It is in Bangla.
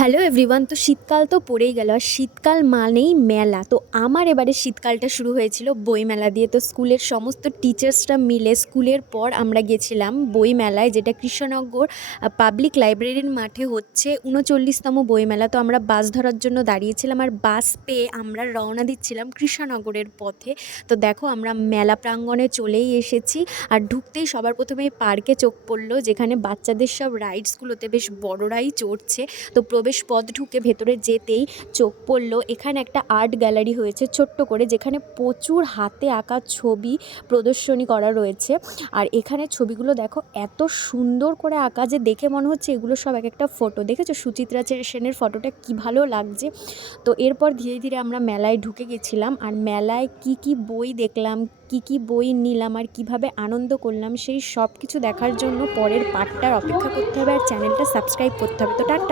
Hello everyone. তো শীতকাল তো পড়েই গেল, আর শীতকাল মানেই মেলা। তো আমার এবারে শীতকালটা শুরু হয়েছিল বইমেলা দিয়ে। তো স্কুলের সমস্ত টিচার্সরা মিলে স্কুলের পর আমরা গেছিলাম বইমেলায়, যেটা কৃষ্ণনগর পাবলিক লাইব্রেরির মাঠে হচ্ছে ৩৯তম বইমেলা। তো আমরা বাস ধরার জন্য দাঁড়িয়েছিলাম, আর বাস পেয়ে আমরা রওনা দিচ্ছিলাম কৃষ্ণনগরের পথে। তো দেখো আমরা মেলা প্রাঙ্গণে চলেই এসেছি, আর ঢুকতেই সবার প্রথমেই পার্কে চোখ পড়লো, যেখানে বাচ্চাদের সব রাইডসগুলোতে বেশ বড়রাই চড়ছে। তো প্রবেশ পথ ঢুকে ভেতরে যেতেই চোখ পড়লো এখানে একটা আর্ট গ্যালারি হয়েছে ছোট্ট করে, যেখানে প্রচুর হাতে আঁকা ছবি প্রদর্শনী করা রয়েছে। আর এখানে ছবিগুলো দেখো এত সুন্দর করে আঁকা যে দেখে মনে হচ্ছে এগুলো সব এক একটা ফটো। দেখেছো সুচিত্রা সেনের ফটোটা কি ভালো লাগছে। তো এরপর ধীরে ধীরে আমরা মেলায় ঢুকে গেছিলাম, আর মেলায় কি কি বই দেখলাম, কি কি বই নিলাম, আর কিভাবে আনন্দ করলাম, সেই সব কিছু দেখার জন্য পরের পার্টটার অপেক্ষা করতে হবে, আর চ্যানেলটা সাবস্ক্রাইব করতে হবে। তো টাটা।